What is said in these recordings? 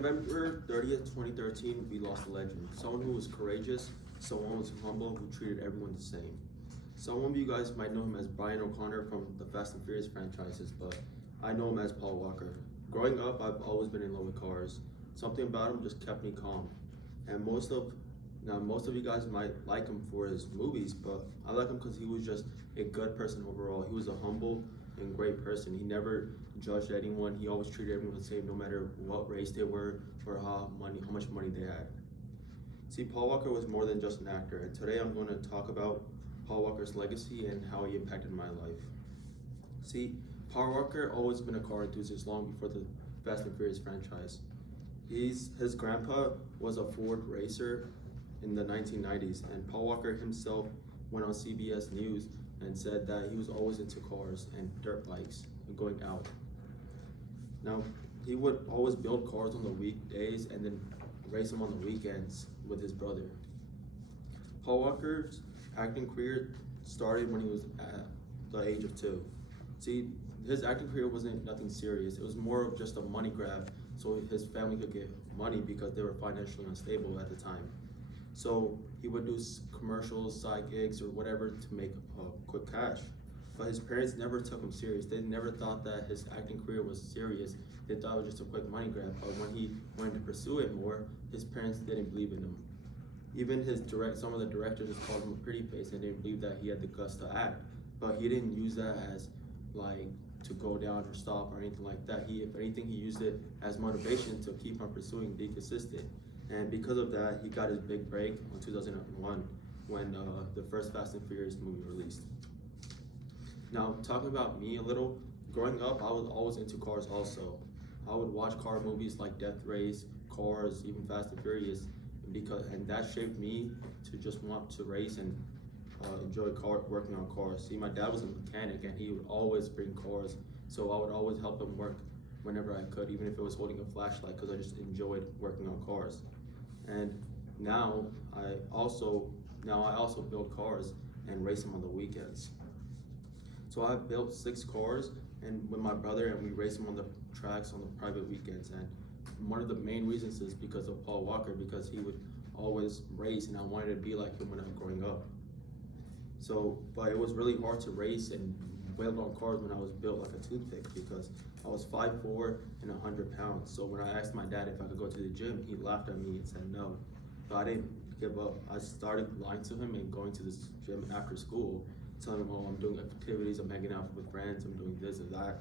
November 30th, 2013, we lost a legend. Someone who was courageous, someone who was humble, who treated everyone the same. Some of you guys might know him as Brian O'Connor from the Fast and Furious franchises, but I know him as Paul Walker. Growing up, I've always been in love with cars. Something about him just kept me calm. And most of you guys might like him for his movies, but I like him because he was just a good person overall. He was a humble and great person. He never judged anyone. He always treated everyone the same, no matter what race they were or how much money they had. See, Paul Walker was more than just an actor, and today I'm going to talk about Paul Walker's legacy and how he impacted my life. See, Paul Walker always been a car enthusiast long before the Fast and Furious franchise. His grandpa was a Ford racer in the 1990s, and Paul Walker himself went on CBS News and said that he was always into cars and dirt bikes and going out. Now, he would always build cars on the weekdays and then race them on the weekends with his brother. Paul Walker's acting career started when he was at the age of 2. See, his acting career wasn't nothing serious. It was more of just a money grab so his family could get money because they were financially unstable at the time. So he would do commercials, side gigs, or whatever to make quick cash. But his parents never took him serious. They never thought that his acting career was serious. They thought it was just a quick money grab. But when he wanted to pursue it more, his parents didn't believe in him. Even some of the directors just called him a pretty face and didn't believe that he had the guts to act. But he didn't use that as like to go down or stop or anything like that. If anything, he used it as motivation to keep on pursuing, be consistent. And because of that, he got his big break in 2001 when the first Fast and Furious movie released. Now, talking about me a little, growing up, I was always into cars also. I would watch car movies like Death Race, Cars, even Fast and Furious, and that shaped me to just want to race and enjoy working on cars. See, my dad was a mechanic and he would always bring cars, so I would always help him work whenever I could, even if it was holding a flashlight, because I just enjoyed working on cars. And now I also build cars and race them on the weekends. So I've built 6 cars and with my brother, and we race them on the tracks on the private weekends. And one of the main reasons is because of Paul Walker, because he would always race and I wanted to be like him when I was growing up. So, but it was really hard to race and build on cars when I was built like a toothpick, because I was 5'4" and 100 pounds. So when I asked my dad if I could go to the gym, he laughed at me and said no. But I didn't give up. I started lying to him and going to this gym after school, telling him, oh, I'm doing activities, I'm hanging out with friends, I'm doing this and that.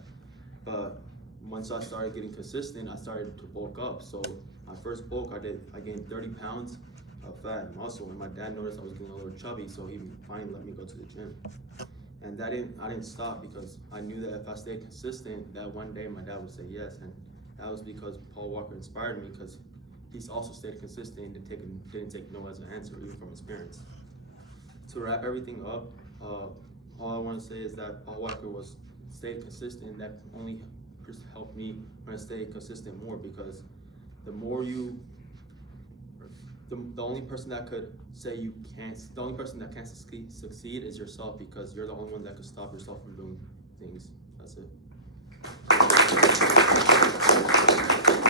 But once I started getting consistent, I started to bulk up. So my first bulk, I gained 30 pounds of fat and muscle, and my dad noticed I was getting a little chubby, so he finally let me go to the gym. And I didn't stop, because I knew that if I stayed consistent, that one day my dad would say yes. And that was because Paul Walker inspired me, because he's also stayed consistent and didn't take no as an answer, even from his parents. To wrap everything up, all I want to say is that Paul Walker stayed consistent. That only helped me when I stayed consistent more, because the only person that can't succeed is yourself, because you're the only one that could stop yourself from doing things. That's it.